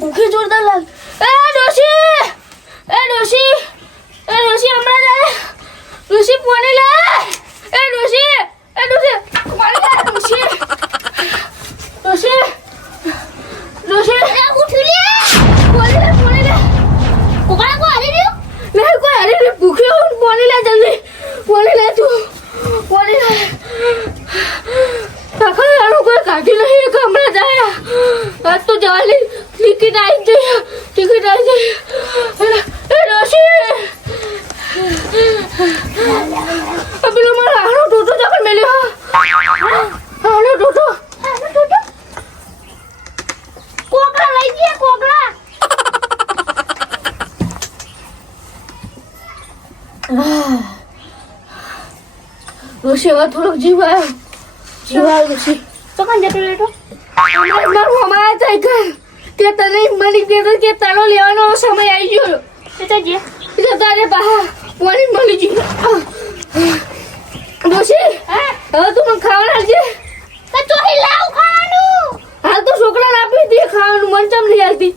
Kız oradalar. Aa! છે થોડોક જીવ આવ્યો જીવ તો કાં જતો રહેતો મારું અમારા થાય ઘર. કે તને મને કહેતો કે તારો લેવાનો સમય આવી ગયો. જતા જે એટલે તારે બહાર. મની મળી ગયું ડોશી હવે તું મને ખાવાના છે તો ચોરી લાવ ખાવાનું. હાલ તો છોકરાને આપી દે ખાવાનું. મન ચમ નહીં હાલતી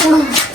આવા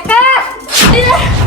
ભલે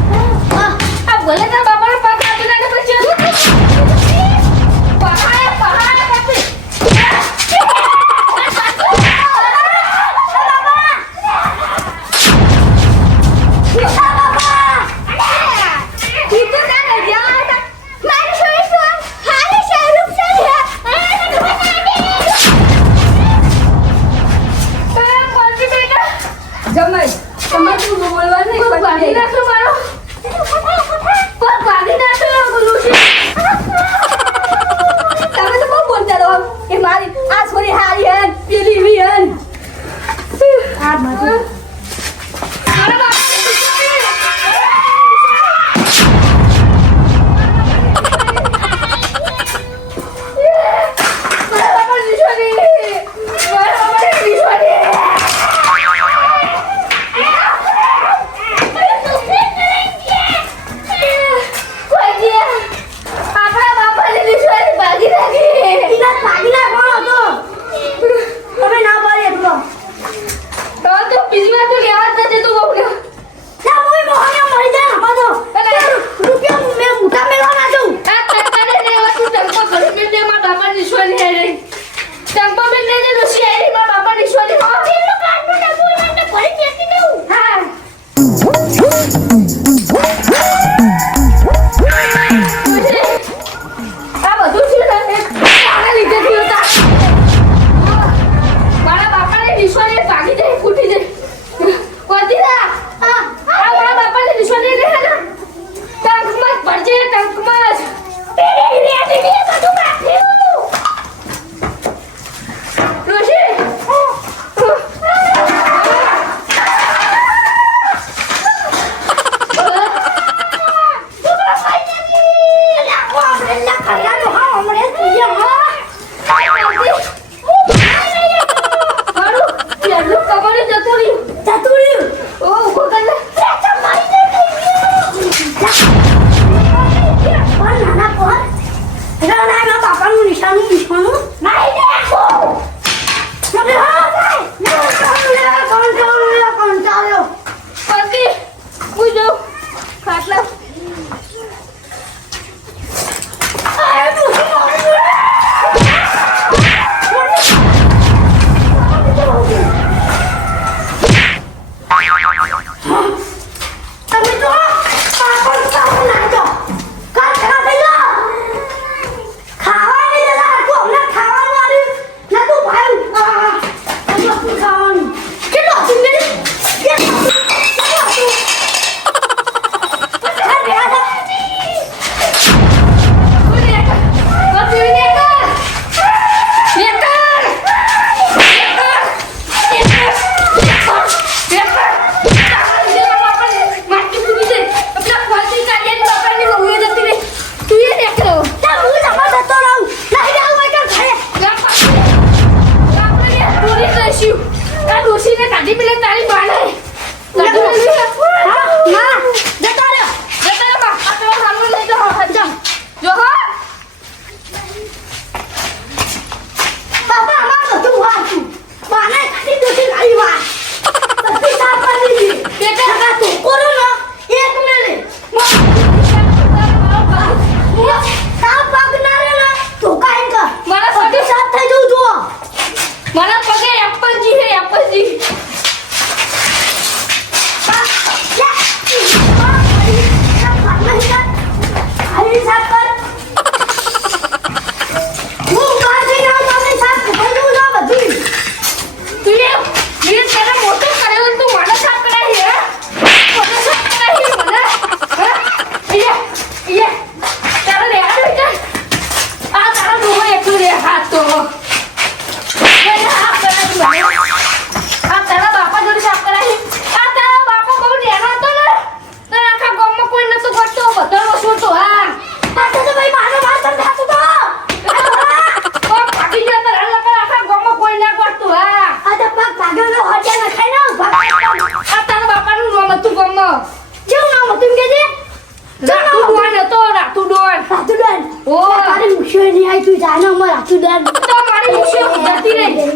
નહીં આવી તું જાનો અમાર રાતુડન તો મારી મુશ્યો જતી રહી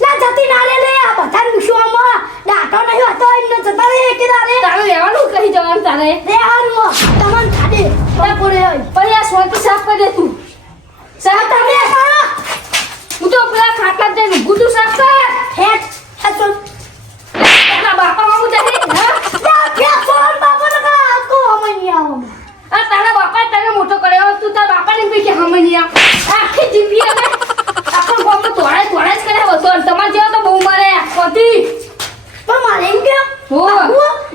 ના જતી ના રે લે આ બધા મુશ્યો અમાર ડાટો નહીં હતો એમને જતા રે કે તારે તારે લેવાનું કહી જવાનું તારે. રે આનું તમન ખાડે ના પડે પછી આ સોંતી સાફ કરી દે તું. સાફ તમે કરો. હું તો પેલા ખાટલા જઈને ગુડું સાફ કર હેટ હેટ સોન તારા બાપા મામું જતી હા જા કે સોન બાબો ને કા આકો અમની આવો આ તારા બાપા તને મોટો કર્યો. તું તારા બાપાને બી કે હમણિયા આખી જિંદગી અમે આખો ગામમાં તોડાય તોડાય જ કર્યા હતો અને તમારે જેવો તો બહુ મારે. પતી. પણ મારે એમ કે હો.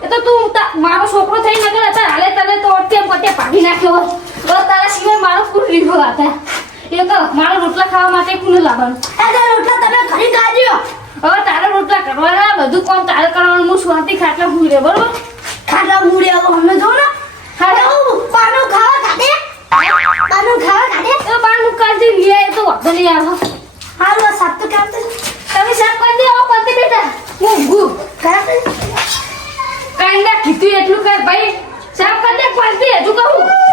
એ તો તું મારો છોકરો થઈ નગર હતા હાલે તને તો અટકે પટે ભાગી નાખ્યો. બસ તારા સિવાય મારો કુલ રીહો હતા એ તો મારા રોટલા ખાવા માટે કુને લાવવાનું? આ રોટલા તમે ઘરે કાઢ્યો. હવે તારા રોટલા કરવાના બધું કોણ તારે કરવાનું? હું સ્વાતી ખાટલા ભૂલી બરોબર? ખાટલા મૂડી આવો અમને જો ને. આવું પાનું ખાવા કાઢે પાનું ખાવા કાઢે એ મુકાલથી લઈ આવે તો વાંધો નહીં આવે. હાલો સાત તો કામ તમે સાફ કરી દે આવો પતિ બેટા હું ઊંઘું. ખરાબ કાંઈ ના કીધું એટલું કર ભાઈ. સાફ કરી દે પતિ હજુ કહું.